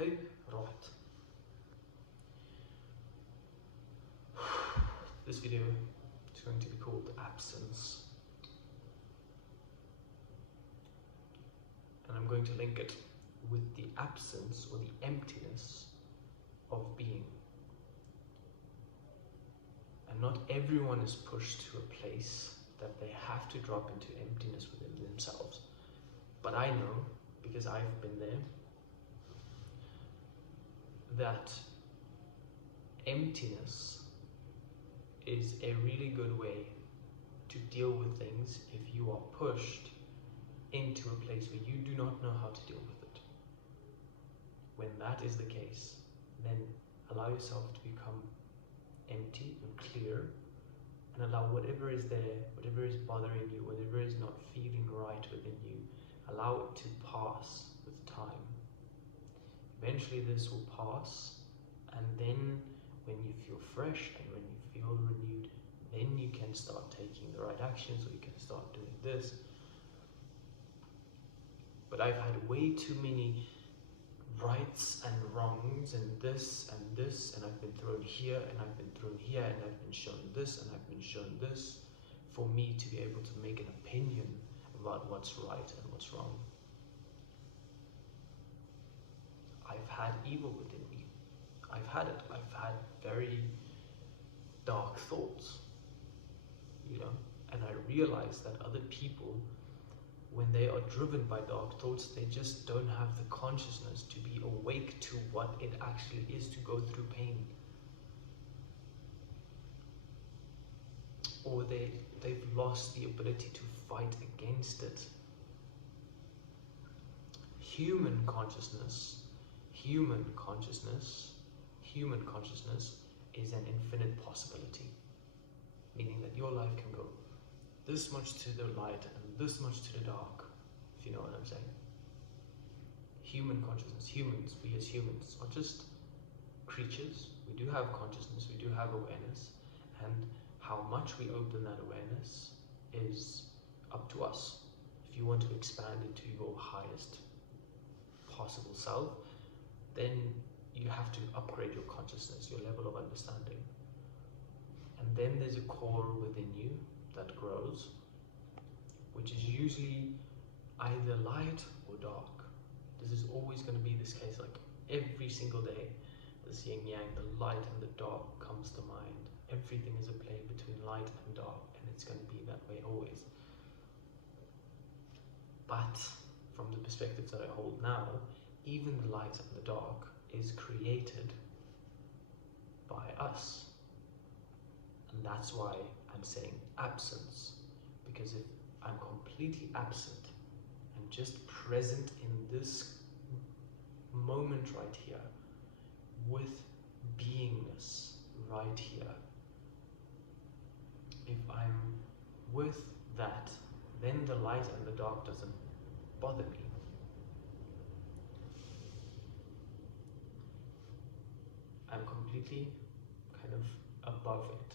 طيب right. This video is going to be called Absence, and I'm going to link it with the absence or the emptiness of being. And not everyone is pushed to a place that they have to drop into emptiness within themselves. But I know, because I've been there, that emptiness is a really good way to deal with things if you are pushed into a place where you do not know how to deal with it. When that is the case, then allow yourself to become empty and clear, and allow whatever is there, whatever is bothering you, whatever is not feeling right within you, allow it to pass with time. Eventually this will pass, and then when you feel fresh and when you feel renewed, then you can start taking the right actions, or you can start doing this. But I've had way too many rights and wrongs and this, and I've been thrown here and I've been thrown here, and I've been shown this and I've been shown this, for me to be able to make an opinion about what's right and what's wrong. I've had evil within me. I've had it. I've had very dark thoughts, and I realize that other people, when they are driven by dark thoughts, they just don't have the consciousness to be awake to what it actually is to go through pain. Or they've lost the ability to fight against it. Human consciousness is an infinite possibility, meaning that your life can go this much to the light and this much to the dark, if you know what I'm saying. Human consciousness, humans, we as humans are just creatures. We do have consciousness, we do have awareness, and how much we open that awareness is up to us. If you want to expand into your highest possible self, then you have to upgrade your consciousness, your level of understanding. And then there's a core within you that grows, which is usually either light or dark. This is always going to be this case, like every single day, this yin yang, the light and the dark comes to mind. Everything is a play between light and dark, and it's going to be that way always. But from the perspectives that I hold now, even the light and the dark is created by us. And that's why I'm saying absence, because if I'm completely absent and just present in this moment right here, with beingness right here, if I'm with that, then the light and the dark doesn't bother me. I'm completely kind of above it.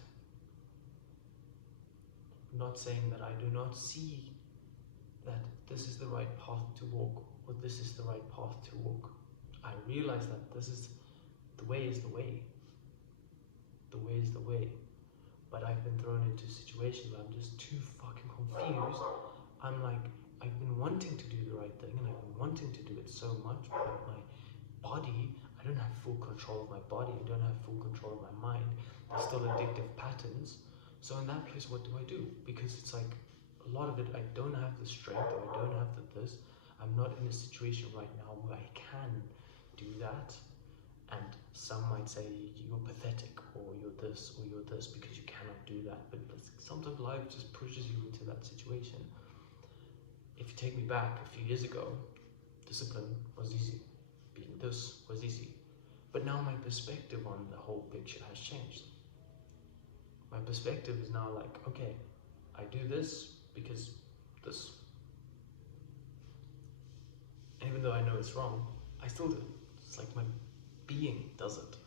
I'm not saying that I do not see that this is the right path to walk, or this is the right path to walk. I realize that this is the way is the way. The way is the way. But I've been thrown into situations where I'm just too fucking confused. I'm like, I've been wanting to do the right thing, and I've been wanting to do it so much, but my body, I don't have full control of my body, I don't have full control of my mind. There's still addictive patterns. So in that place, what do I do? Because it's like, a lot of it, I don't have the strength, or I don't have this. I'm not in a situation right now where I can do that. And some might say you're pathetic, or you're this, because you cannot do that. But sometimes life just pushes you into that situation. If you take me back a few years ago, discipline was easy. Being this was easy. But now my perspective on the whole picture has changed. My perspective is now like, okay, I do this because this. And even though I know it's wrong, I still do it. It's like my being does it.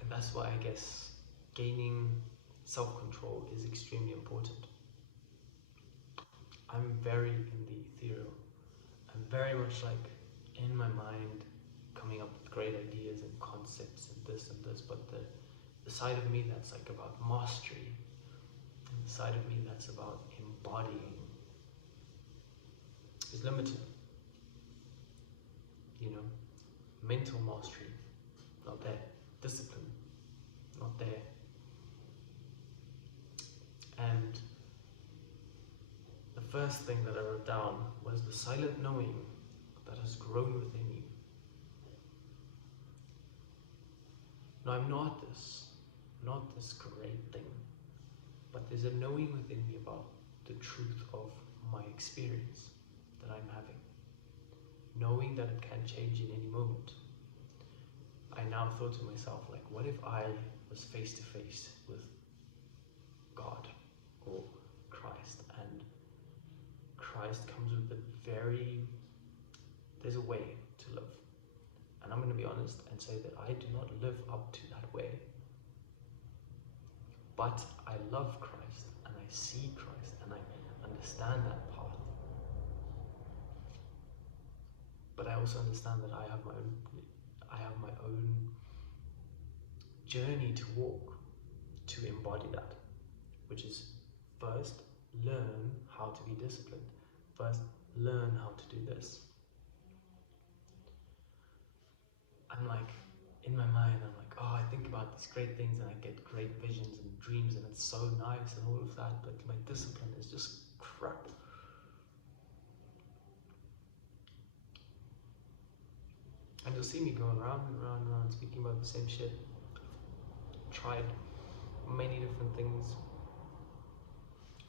And that's why I guess gaining self-control is extremely important. I'm very in the ethereal. I'm very much like, in my mind coming up with great ideas and concepts and this, but the side of me that's like about mastery, and the side of me that's about embodying is limited. You know, mental mastery, not there. Discipline, not there. And the first thing that I wrote down was the silent knowing that has grown within you. Now I'm not this great thing, but there's a knowing within me about the truth of my experience that I'm having. Knowing that it can change in any moment. I now thought to myself, like, what if I was face to face with God or Christ, and Christ comes with there's a way to live. And I'm going to be honest and say that I do not live up to that way. But I love Christ, and I see Christ, and I understand that path. But I also understand that I have my own journey to walk to embody that, which is first learn how to be disciplined. First learn how to do this. I'm like, in my mind, I'm like, oh, I think about these great things and I get great visions and dreams and it's so nice and all of that, but my discipline is just crap. And you'll see me going around and around and around speaking about the same shit. Tried many different things.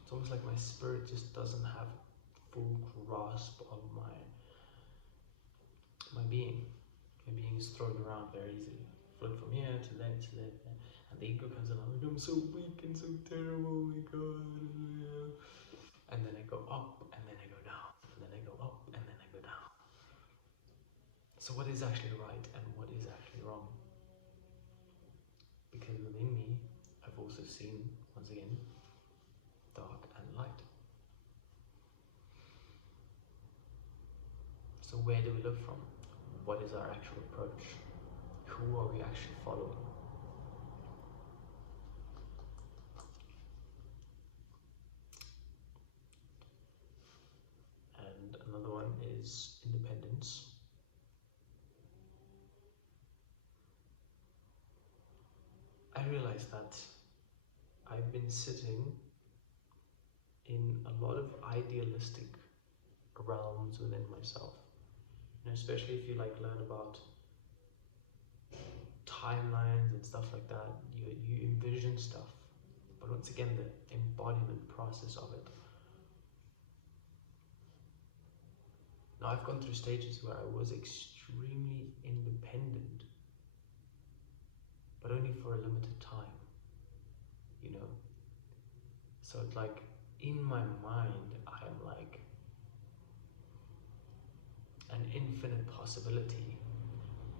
It's almost like my spirit just doesn't have full grasp of my being. My being is thrown around very easily. Float from here to there to there. And the ego comes along, like, I'm so weak and so terrible, oh my god. And then I go up, and then I go down, and then I go up, and then I go down. So what is actually right and what is actually wrong? Because within me, I've also seen, once again, dark and light. So where do we live from? What is our actual approach? Who are we actually following? And another one is independence. I realized that I've been sitting in a lot of idealistic realms within myself. And especially if you learn about timelines and stuff like that, you envision stuff. But once again, the embodiment process of it. Now I've gone through stages where I was extremely independent, but only for a limited time, you know? So it's like, in my mind, I am like an infinite possibility,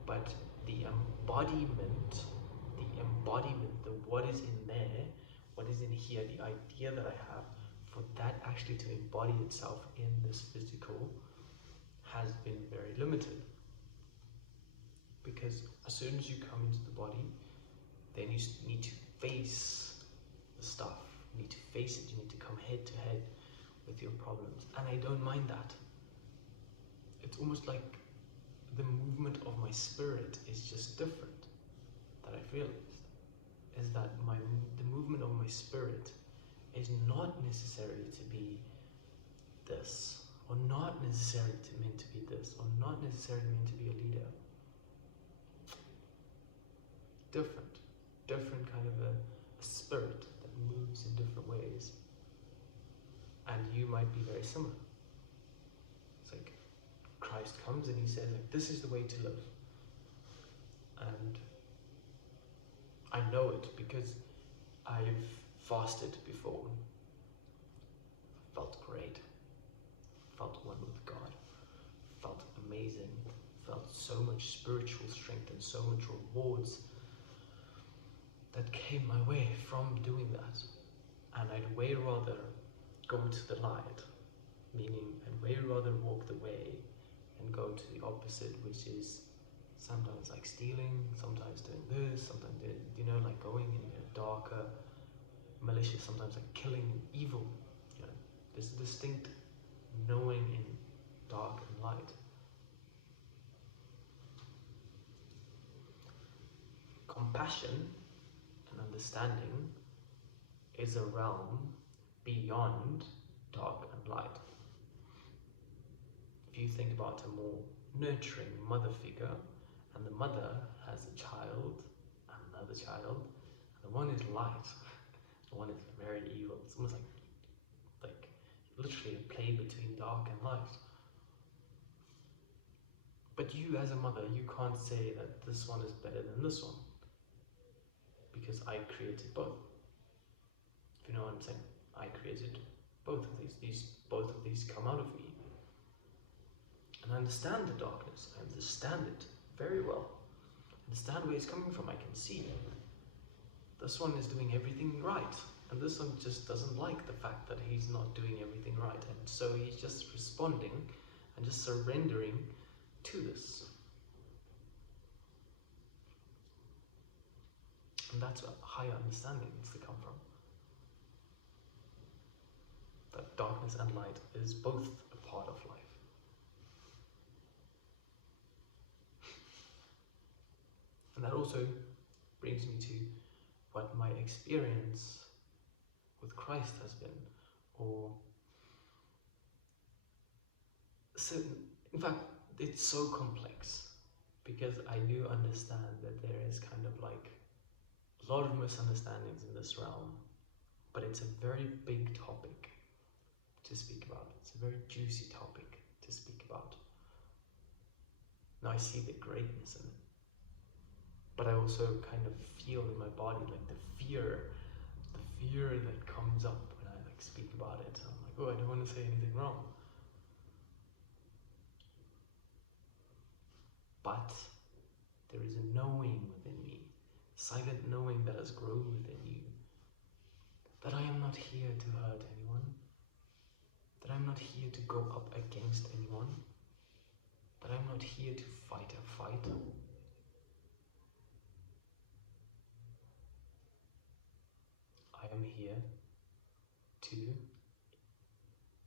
but the embodiment, the what is in there, what is in here, the idea that I have, for that actually to embody itself in this physical has been very limited. Because as soon as you come into the body, then you need to face the stuff, you need to face it, you need to come head to head with your problems. And I don't mind that. It's almost like the movement of my spirit is just different, that I've realized. Is that the movement of my spirit is not necessarily to be this, or not necessarily meant to be this, or not necessarily meant to be a leader. Different kind of a spirit that moves in different ways. And you might be very similar. It's like Christ comes and he says, like, this is the way to live. And I know it because I've fasted before. Felt great. Felt one with God. Felt amazing. Felt so much spiritual strength and so much rewards that came my way from doing that. And I'd way rather go to the light, meaning I'd way rather walk the way and go to the opposite, which is sometimes like stealing, sometimes doing this, sometimes doing, like going in a darker, malicious, sometimes like killing, evil. There's a distinct knowing in dark and light. Compassion and understanding is a realm beyond dark and light. If you think about a more nurturing mother figure, and the mother has a child and another child, and the one is light, the one is very evil. It's almost like literally a play between dark and light. But you as a mother, you can't say that this one is better than this one, because I created both. If you know what I'm saying? I created both of these. Both of these come out of me. And I understand the darkness. I understand it very well. I understand where it's coming from. I can see. This one is doing everything right. And this one just doesn't like the fact that he's not doing everything right. And so he's just responding and just surrendering to this. And that's where higher understanding needs to come from. That darkness and light is both a part of life. And that also brings me to what my experience with Christ has been, or certain, in fact, it's so complex, because I do understand that there is kind of like a lot of misunderstandings in this realm, but it's a very big topic to speak about. It's a very juicy topic to speak about. Now I see the greatness in it, but I also kind of feel in my body like the fear that comes up when I like speak about it. I'm like, oh, I don't want to say anything wrong. But there is a knowing within me, silent knowing that has grown within you, that I am not here to hurt anyone, that I'm not here to go up against anyone, that I'm not here to fight a fight. I am here to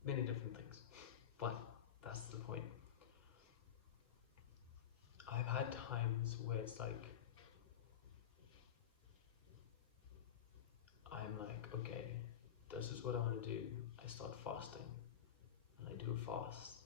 many different things, but that's the point. I've had times where it's like, I'm like, okay, this is what I want to do. I start fasting, and I do a fast,